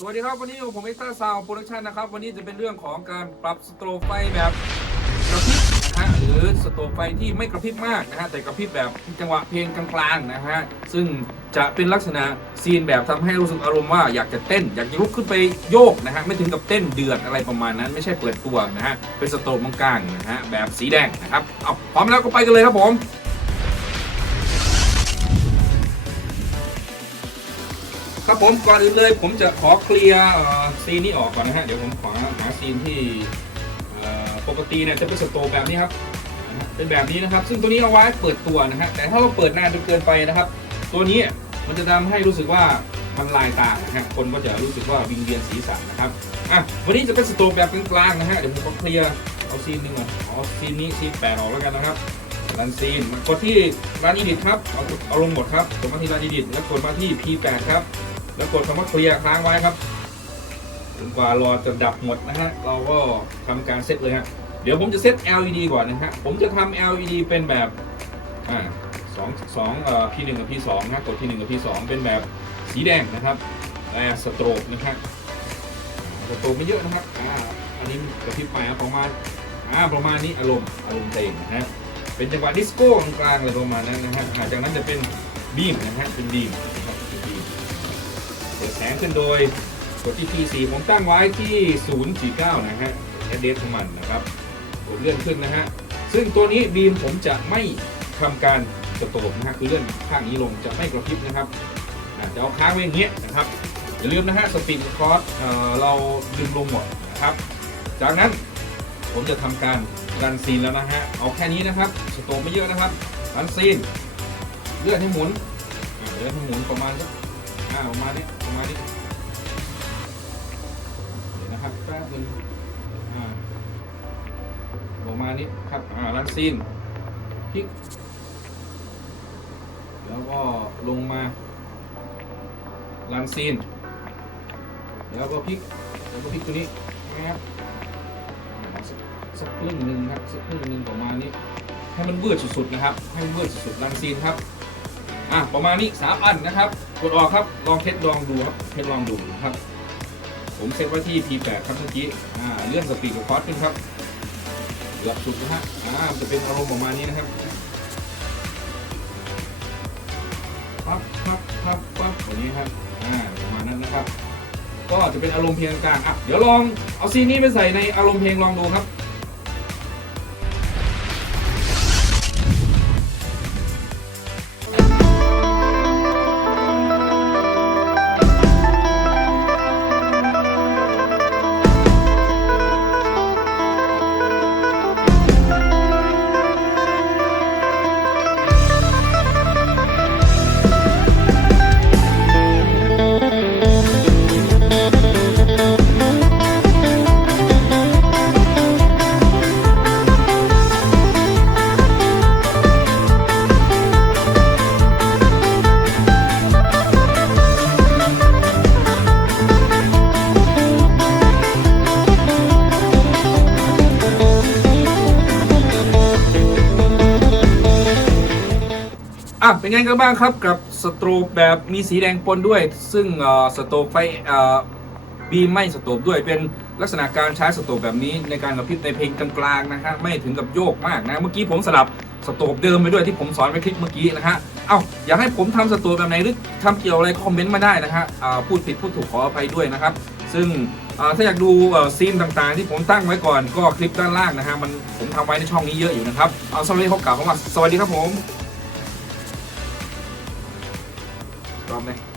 สวัสดีครับวันนี้อยู่ผมเอ็กซ์ตร้าซาวโปรดักชันนะครับวันนี้จะเป็นเรื่องของการปรับสโตรไฟแบบกระพริบนะฮะหรือสโตรไฟที่ไม่กระพริบมากนะฮะแต่กระพริบแบบจังหวะเพลงกลางๆนะฮะซึ่งจะเป็นลักษณะซีนแบบทำให้รู้สึกอารมณ์ว่าอยากจะเต้น อยากจะลุกขึ้นไปโยกนะฮะไม่ถึงกับเต้นเดือดอะไรประมาณนั้น ไม่ใช่เปิดตัวนะฮะเป็นสโตรกลางๆนะฮะแบบสีแดงนะครับเอาพร้อมแล้วก็ไปกันเลยครับผม ครับผมก่อนอื่นเลยผมจะขอเคลียร์ซีนนี้ออกก่อนนะฮะเดี๋ยวผมขอหาซีนที่ปกติเนี่ยจะเป็นสโตแบบนี้ครับเป็นแบบนี้นะครับ ซึ่งตัวนี้เอาไว้เปิดตัวนะฮะแต่ถ้าเราเปิดนานจนเกินไปนะครับ ตัวนี้มันจะทำให้รู้สึกว่ามันลายตานะฮะคนก็จะรู้สึกว่าวิงเวียนศีรษะนะครับอะวันนี้จะเป็นสโตแบบกลางๆนะฮะเดี๋ยวผมขอเคลียร์เอาซีนนึงก่อนเอาซีนนี้ซีนแปดออกแล้วกันนะครับรันซีนกดที่ร้านอีดิทครับเอาเอาลงหมดครับกดมาที่ร้านอีดิทแล้วกดมาที่ P8 ครับ แล้วกดคำว่าเคลียร์ค้างไว้ครับจนกว่ารอจะดับหมดนะฮะ เราก็ทำการเซตเลยฮะ เดี๋ยวผมจะเซต LED ก่อนนะฮะ ผมจะทำ LED เป็นแบบอ่าสองสองเอ่อ P1 กับ P2 นะกด P1 กับ P2 เป็นแบบสีแดงนะครับแต่สโตรกนะฮะสโตรกไม่เยอะนะครับอ่าอันนี้กระพริบไปประมาณอ่าประมาณนี้อารมณ์อารมณ์เพลงนะฮะเป็นจังหวะดิสโก้กลางๆอะไรประมาณนั้นนะฮะจากนั้นจะเป็นบีมนะฮะเป็นบีม งขึ้นโดยกดที่ P4 ผมตั้งไว้ที่ 049 นะฮะแอดเดสของมันนะครับกดเลื่อนขึ้นนะฮะ ซึ่งตัวนี้บีมผมจะไม่ทำการสโตบนะฮะคือเลื่อนข้างนี้ลงจะไม่กระพริบนะครับจะเอาค้างไว้อย่างเงี้ยนะครับอย่าลืมนะฮะสปีดคอร์สเราดึงลงหมดนะครับ จากนั้นผมจะทำการรันซีนแล้วนะฮะเอาแค่นี้นะครับสโตบไม่เยอะนะครับรันซีนเลื่อนให้หมุนเลื่อนให้หมุนประมาณสักประมาณนี้ ประมาณนี้เดี๋ยวนะครับแป๊บนึงอ่าประมานี้ครับอ่าลันซีนพลิก แล้วก็ลงมาลันซีน แล้วก็พลิก แล้วก็พลิกตัวนี้นะครับสักครึ่งหนึ่งครับสักครึ่งหนึ่งประมาณนี้ ให้มันเบืดสุดๆนะครับ ให้มันเบืดสุดๆลันซีนครับ อะประมาณนี้สามอันนะครับ กดออกครับ ลองเทสลองดูครับ เทสลองดูครับ ผมเซตไว้ที่ P8 ครับเมื่อกี้ อ่า เลื่อนสปีดกับคอร์สขึ้นครับหลือสุดนะฮะ อ่า จะเป็นอารมณ์ประมาณนี้นะครับปั๊บปั๊บปั๊บปั๊บแบบนี้ครับ อ่า ประมาณนั้นนะครับ ก็จะเป็นอารมณ์เพลงกลางอะ เดี๋ยวลอง เอาซีนี้ไปใส่ในอารมณ์เพลงลองดูครับ อะเป็นไงกันบ้างครับกับสโตรบแบบมีสีแดงปนด้วย ซึ่งสโตรบไฟบีไม่สโตรบด้วยเป็นลักษณะการใช้สโตรบแบบนี้ในการกระพริบในเพลงกลางๆนะฮะไม่ถึงกับโยกมากนะ เมื่อกี้ผมสลับสโตรบเดิมไปด้วยที่ผมสอนไปคลิปเมื่อกี้นะฮะเอ้าอยากให้ผมทำสโตรบแบบไหนหรือทำเกี่ยวอะไรคอมเมนต์มาได้นะฮะพูดผิดพูดถูกขออภัยด้วยนะครับ ซึ่งถ้าอยากดูซีนต่างๆ ที่ผมตั้งไว้ก่อนก็คลิปด้านล่างนะฮะมันผมทำไว้ในช่องนี้เยอะอยู่นะครับเอาสวันนี้เขากล่าวคำว่าสวัสดีครับผม รอบเลย